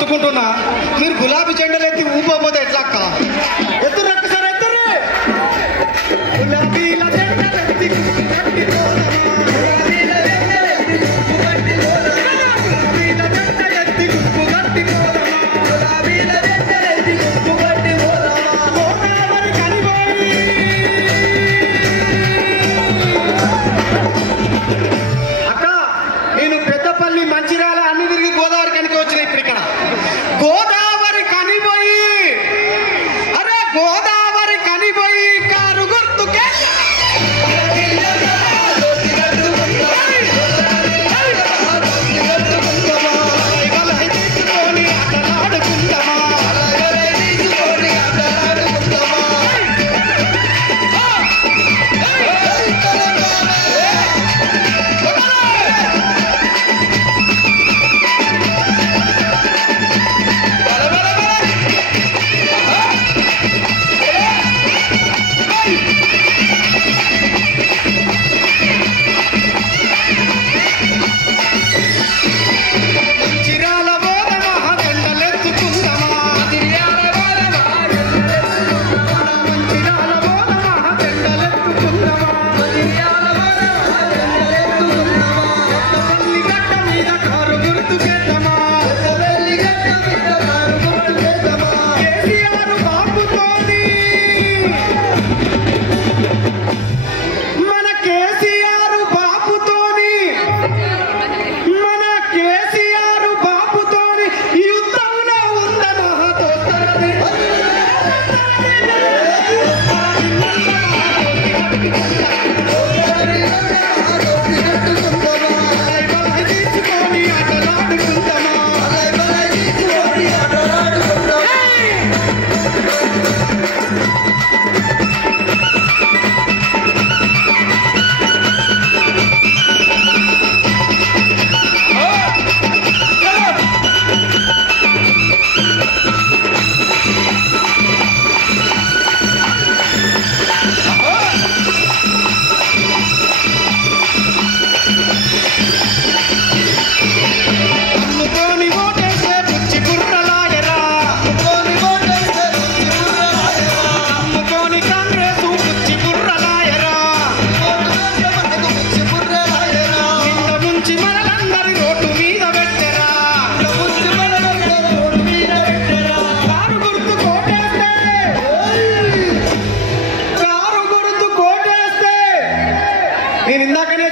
మొత్తుకుంటున్నా, మీరు గులాబీ జెండలు ఎత్తి ఊపోతే ఎట్లా అక్క? ఎత్తురు ఒక్కసారి ఎత్తురు. గులాబీల జెండలు ఎత్తి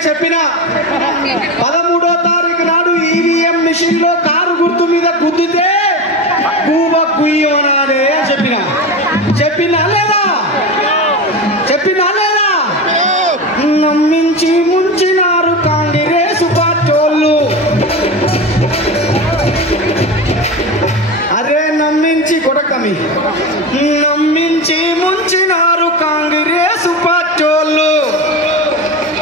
చెప్పిన 13వ తారీఖు నాడు ఈవీఎం మిషన్ లో కారు గుర్తు మీద గుద్దితే కూబ కుయ్యమనాలే చెప్పినా లేదా నమ్మించి ముంచినారు కాంగ్రెస్ పార్టోళ్ళు. అరే నమ్మించి కొడకమి నమ్మించి ముంచినారు కాంగ్రెస్ పార్టోళ్ళు.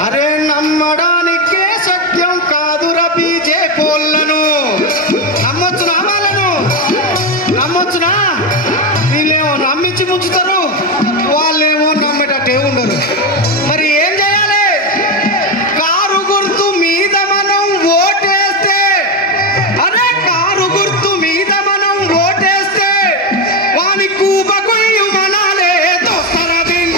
అరే నమ్మడానికే సత్యం కాదురా బీజేపీలను. నమ్మొచ్చునా వాళ్ళను? నమ్మొచ్చునా? వీళ్ళేమో నమ్మించి ముంచుతారు, వాళ్ళేమో నమ్మేటట్టే ఉండరు. మరి ఏం చేయాలి? కారు గుర్తు మీద మనం ఓటేస్తే, అరే కారు గుర్తు మీద మనం ఓటేస్తే వాని కూపకు మనాలే దోస్తరదిన్.